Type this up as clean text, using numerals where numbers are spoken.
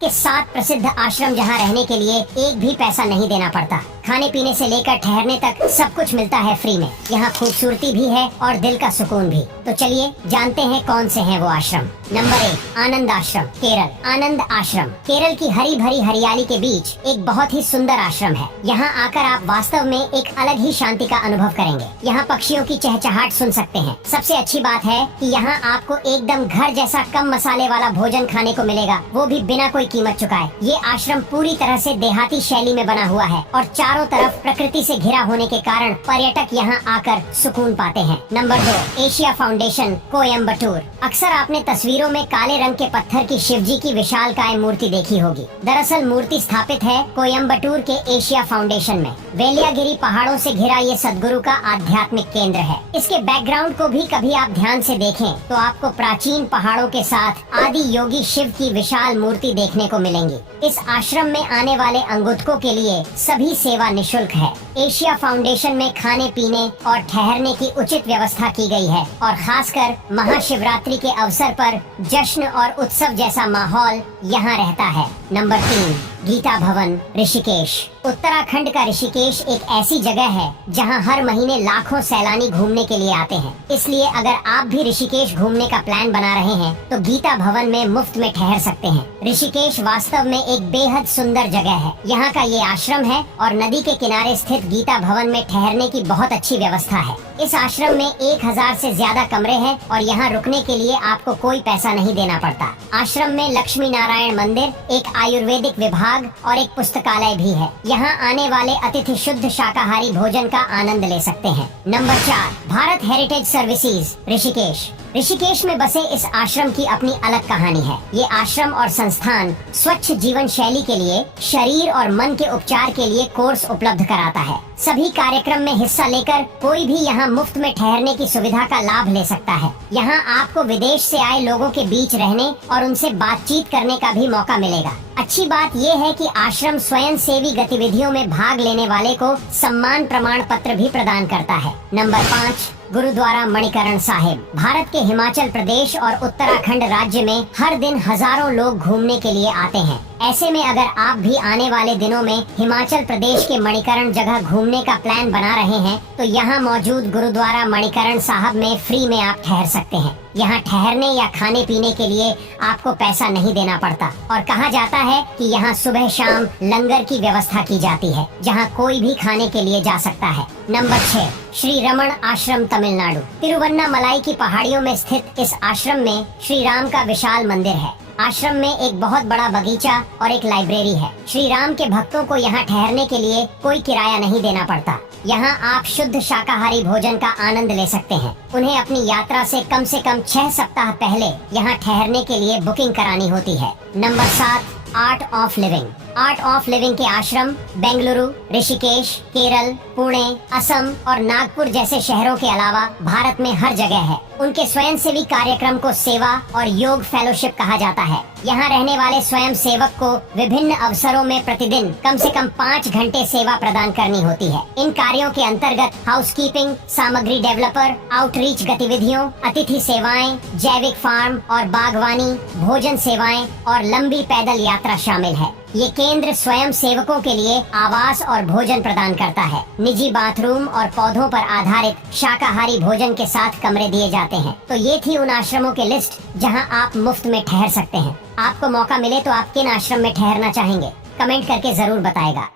के 7 प्रसिद्ध आश्रम जहाँ रहने के लिए एक भी पैसा नहीं देना पड़ता। खाने पीने से लेकर ठहरने तक सब कुछ मिलता है फ्री में। यहाँ खूबसूरती भी है और दिल का सुकून भी। तो चलिए जानते हैं कौन से हैं वो आश्रम। नंबर 1, आनंद आश्रम, केरल। आनंद आश्रम केरल की हरी भरी हरियाली के बीच एक बहुत ही सुंदर आश्रम है। यहाँ आकर आप वास्तव में एक अलग ही शांति का अनुभव करेंगे। यहाँ पक्षियों की चहचहाट सुन सकते हैं। सबसे अच्छी बात है कि यहाँ आपको एकदम घर जैसा कम मसाले वाला भोजन खाने को मिलेगा, वो भी बिना कोई कीमत चुकाए। ये आश्रम पूरी तरह से देहाती शैली में बना हुआ है और चारों तरफ प्रकृति से घिरा होने के कारण पर्यटक यहाँ आकर सुकून पाते हैं। Number 2, Asia foundation, Coimbatore. अक्सर आपने तस्वीरों में काले रंग के पत्थर की शिवजी की विशालकाय मूर्ति देखी होगी। दरअसल मूर्ति स्थापित है कोयम्बटूर के एशिया फाउंडेशन में। वेलियागिरी पहाड़ों से घिरा ये सदगुरु का आध्यात्मिक केंद्र है। इसके बैकग्राउंड को भी कभी आप ध्यान से देखें तो आपको प्राचीन पहाड़ों के साथ आदि योगी शिव की विशाल मूर्ति देखने को मिलेंगी। इस आश्रम में आने वाले अंगुतकों के लिए सभी सेवा निशुल्क है। एशिया फाउंडेशन में खाने पीने और ठहरने की उचित व्यवस्था की गई है और खासकर महाशिवरात्रि के अवसर पर जश्न और उत्सव जैसा माहौल यहाँ रहता है। नंबर 3, गीता भवन, ऋषिकेश। उत्तराखंड का ऋषिकेश एक ऐसी जगह है जहां हर महीने लाखों सैलानी घूमने के लिए आते हैं। इसलिए अगर आप भी ऋषिकेश घूमने का प्लान बना रहे हैं तो गीता भवन में मुफ्त में ठहर सकते हैं। ऋषिकेश वास्तव में एक बेहद सुंदर जगह है। यहाँ का ये आश्रम है और नदी के किनारे स्थित गीता भवन में ठहरने की बहुत अच्छी व्यवस्था है। इस आश्रम में 1000 से ज्यादा कमरे हैं और यहाँ रुकने के लिए आपको कोई पैसा नहीं देना पड़ता। आश्रम में लक्ष्मी नारायण मंदिर, एक आयुर्वेदिक विभाग और एक पुस्तकालय भी है। यहाँ आने वाले अतिथि शुद्ध शाकाहारी भोजन का आनंद ले सकते हैं। Number 4, Bharat heritage services, Rishikesh. Rishikesh में बसे इस आश्रम की अपनी अलग कहानी है। ये आश्रम और संस्थान स्वच्छ जीवन शैली के लिए शरीर और मन के उपचार के लिए कोर्स उपलब्ध कराता है। सभी कार्यक्रम में हिस्सा लेकर कोई भी यहाँ मुफ्त में ठहरने की सुविधा का लाभ ले सकता है। यहाँ आपको विदेश से आए लोगों के बीच रहने और उनसे बातचीत करने का भी मौका मिलेगा। अच्छी बात ये है कि आश्रम स्वयं सेवी गतिविधियों में भाग लेने वाले को सम्मान प्रमाण पत्र भी प्रदान करता है। नंबर 5, गुरुद्वारा मणिकरण साहिब। भारत के हिमाचल प्रदेश और उत्तराखंड राज्य में हर दिन हजारों लोग घूमने के लिए आते हैं। ऐसे में अगर आप भी आने वाले दिनों में हिमाचल प्रदेश के मणिकरण जगह घूमने का प्लान बना रहे हैं तो यहाँ मौजूद गुरुद्वारा मणिकरण साहिब में फ्री में आप ठहर सकते हैं। यहाँ ठहरने या खाने पीने के लिए आपको पैसा नहीं देना पड़ता और कहा जाता है कि यहाँ सुबह शाम लंगर की व्यवस्था की जाती है जहाँ कोई भी खाने के लिए जा सकता है। नंबर 6, श्री रमण आश्रम, तमिलनाडु। तिरुवन्नामलाई की पहाड़ियों में स्थित इस आश्रम में श्री राम का विशाल मंदिर है। आश्रम में एक बहुत बड़ा बगीचा और एक लाइब्रेरी है। श्री राम के भक्तों को यहाँ ठहरने के लिए कोई किराया नहीं देना पड़ता। यहाँ आप शुद्ध शाकाहारी भोजन का आनंद ले सकते हैं। उन्हें अपनी यात्रा से कम 6 सप्ताह पहले यहाँ ठहरने के लिए बुकिंग करानी होती है। Number 7, art of living. Art of living के आश्रम बेंगलुरु, ऋषिकेश, केरल, पुणे, असम और नागपुर जैसे शहरों के अलावा भारत में हर जगह है। उनके स्वयंसेवी कार्यक्रम को सेवा और योग फेलोशिप कहा जाता है। यहाँ रहने वाले स्वयं सेवक को विभिन्न अवसरों में प्रतिदिन कम से कम 5 घंटे सेवा प्रदान करनी होती है। इन कार्यों के अंतर्गत हाउसकीपिंग, सामग्री डेवलपर, आउटरीच गतिविधियों, अतिथि सेवाएं, जैविक फार्म और बागवानी, भोजन सेवाएं और लंबी पैदल यात्रा शामिल है। ये केंद्र स्वयं सेवकों के लिए आवास और भोजन प्रदान करता है। निजी बाथरूम और पौधों पर आधारित शाकाहारी भोजन के साथ कमरे दिए जाते हैं। तो ये थी उन आश्रमों की लिस्ट जहां आप मुफ्त में ठहर सकते हैं। आपको मौका मिले तो आप किन आश्रम में ठहरना चाहेंगे? कमेंट करके जरूर बताएगा।